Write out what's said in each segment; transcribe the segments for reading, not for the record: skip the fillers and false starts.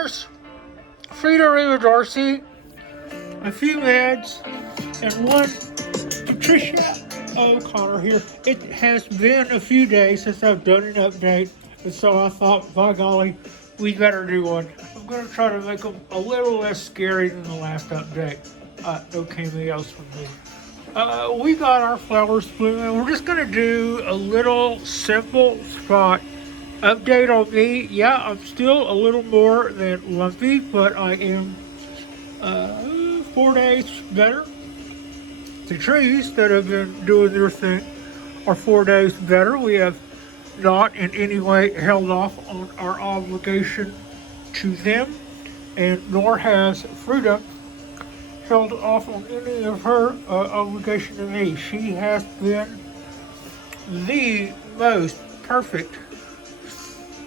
Connors, Frida Reva Darcy, a few meds, and one Patricia O'Connor here. It has been a few days since I've done an update, and so I thought, by golly, we better do one. I'm going to try to make them a little less scary than the last update. No cameos from me. We got our flowers blooming. We're just going to do a little simple spot update on me. Yeah, I'm still a little more than lumpy, but I am 4 days better. The trees that have been doing their thing are 4 days better. We have not in any way held off on our obligation to them, and nor has Frida held off on any of her obligation to me. She has been the most perfect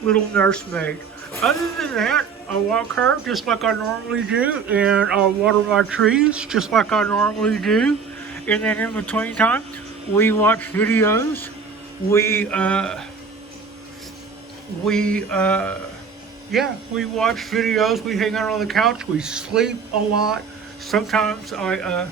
little nursemaid. Other than that, I walk her just like I normally do, and I water my trees just like I normally do. And then in between time, we watch videos. We watch videos. We hang out on the couch. We sleep a lot. Sometimes I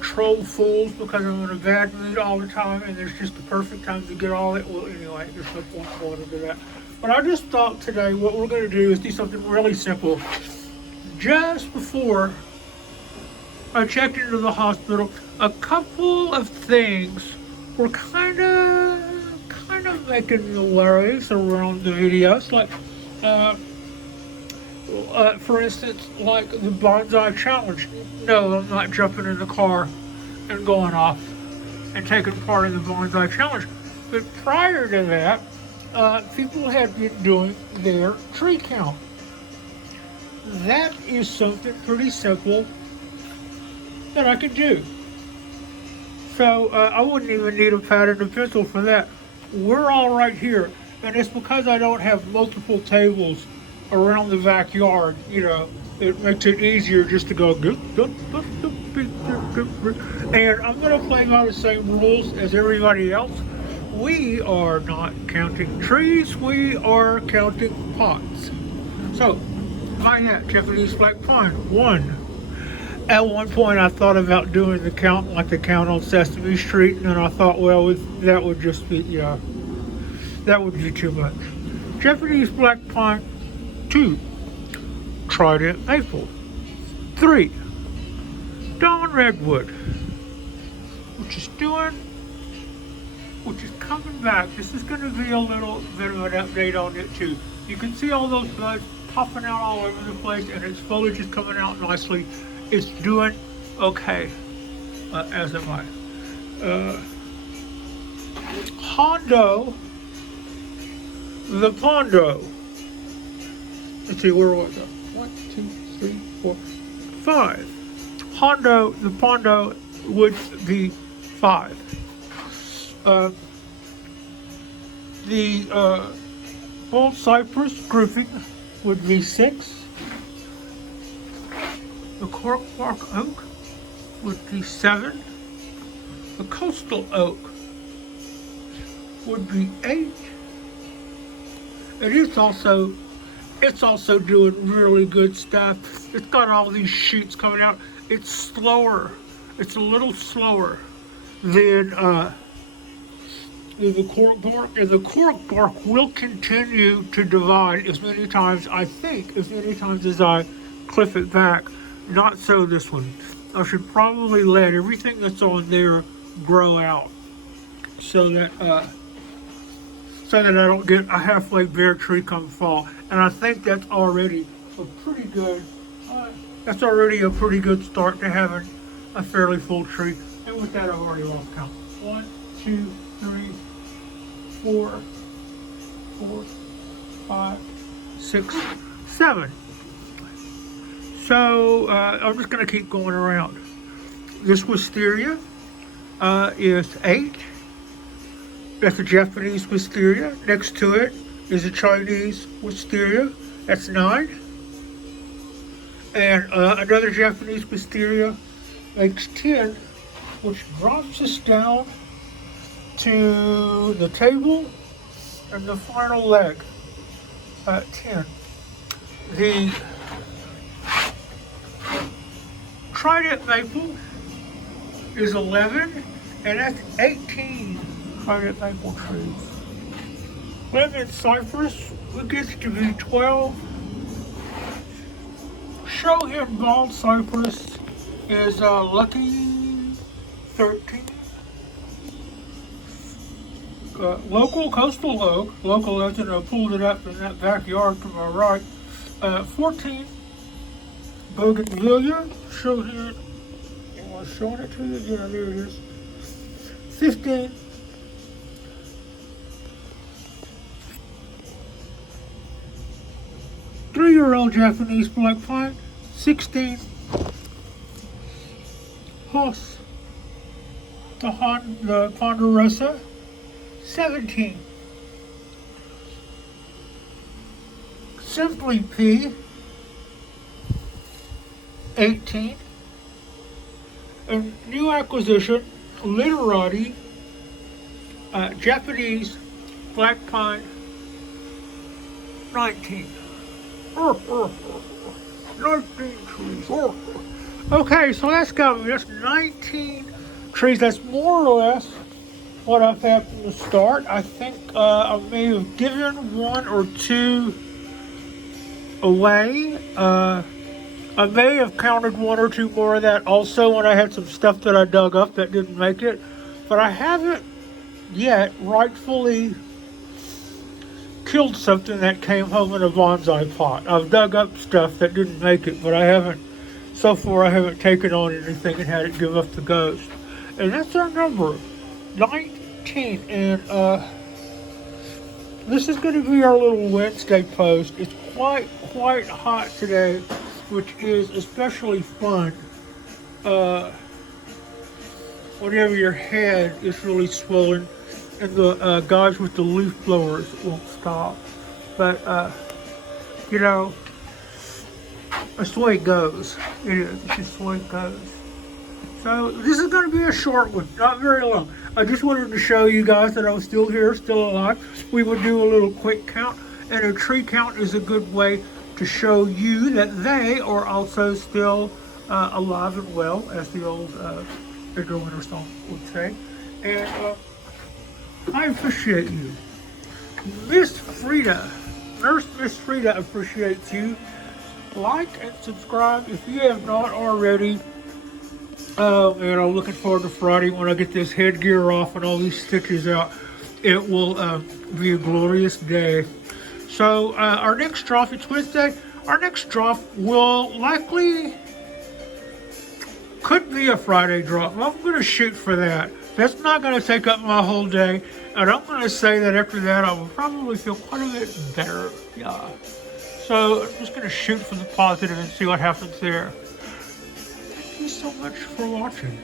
troll fools because I'm in a bad mood all the time, and there's just the perfect time to get all it. Well, anyway, there's no point going into that. But I just thought today what we're going to do is do something really simple. Just before I checked into the hospital, a couple of things were kind of making the waves around the videos, like for instance, like the Bonsai challenge. No, I'm not jumping in the car and going off and taking part in the Bonsai challenge. But prior to that, people had been doing their tree count. That is something pretty simple that I could do. So I wouldn't even need a pad and a pencil for that. We're all right here, and it's because I don't have multiple tables around the backyard. You know, it makes it easier just to go. And I'm gonna play by the same rules as everybody else. We are not counting trees. We are counting pots. So, my hat, Japanese black pine, 1. At one point, I thought about doing the count like the count on Sesame Street, and then I thought, well, that would just be, that would be too much. Japanese black pine, 2. Trident maple, 3. Dawn redwood, which is coming back. This is going to be a little bit of an update on it too. You can see all those buds popping out all over the place, and its foliage is coming out nicely. It's doing okay, as am I. Hondo, the Pondo. Let's see, where was it? 1, 2, 3, 4, 5. Hondo, the Pondo would be 5. The Bull Cypress grouping would be 6. The cork bark oak would be 7. The coastal oak would be 8. And it's also doing really good stuff. It's got all these shoots coming out. It's slower. It's a little slower than the cork bark. And the cork bark will continue to divide as many times as I clip it back. Not so this one. I should probably let everything that's on there grow out so that I don't get a halfway bare tree come fall. And I think that's already a pretty good start to having a fairly full tree. And with that, I've already lost count. 1, 2, 3, 4, 5, 6, 7. So I'm just going to keep going around. This wisteria is 8. That's a Japanese wisteria. Next to it is a Chinese wisteria. That's 9. And another Japanese wisteria makes 10, which drops us down to the table and the final leg at 10. The trident maple is 11, and that's 18 trident maple trees. Lemon cypress, it gets to be 12. Show him bald cypress is lucky 13. Local coastal oak, local legend, I pulled it up in that backyard to my right. 14. Bougainvillea, show here. Am I showing it to you? Yeah, there it is. 15. Three-year-old Japanese black pine. 16. Horse. The ponderosa. 17. Simply P. 18. A new acquisition, Literati, Japanese black pine. 19. 19 trees. Okay, so that's got me. That's 19 trees. That's more or less what I've had from the start. I think I may have given one or two away. I may have counted one or two more of that also when I had some stuff that I dug up that didn't make it. But I haven't yet rightfully killed something that came home in a bonsai pot. I've dug up stuff that didn't make it, but I haven't taken on anything and had it give up the ghost. And that's our number, 19. And this is going to be our little Wednesday post. It's quite hot today, which is especially fun whenever your head is really swollen and the guys with the leaf blowers won't stop. But you know, that's the way it goes. It is. It's just the way it goes. So this is going to be a short one, not very long. I just wanted to show you guys that I was still here, still alive. We would do a little quick count, and a tree count is a good way to show you that they are also still alive and well, as the old Edgar Winter song would say. And I appreciate you. Miss Frida, Nurse Miss Frida appreciates you. Like and subscribe if you have not already. Oh man, I'm looking forward to Friday when I get this headgear off and all these stitches out. It will be a glorious day. So our next drop, it's Wednesday. Our next drop will could be a Friday drop. I'm going to shoot for that. That's not going to take up my whole day. And I'm going to say that after that, I will probably feel quite a bit better. Yeah. So I'm just going to shoot for the positive and see what happens there. Thank you so much for watching.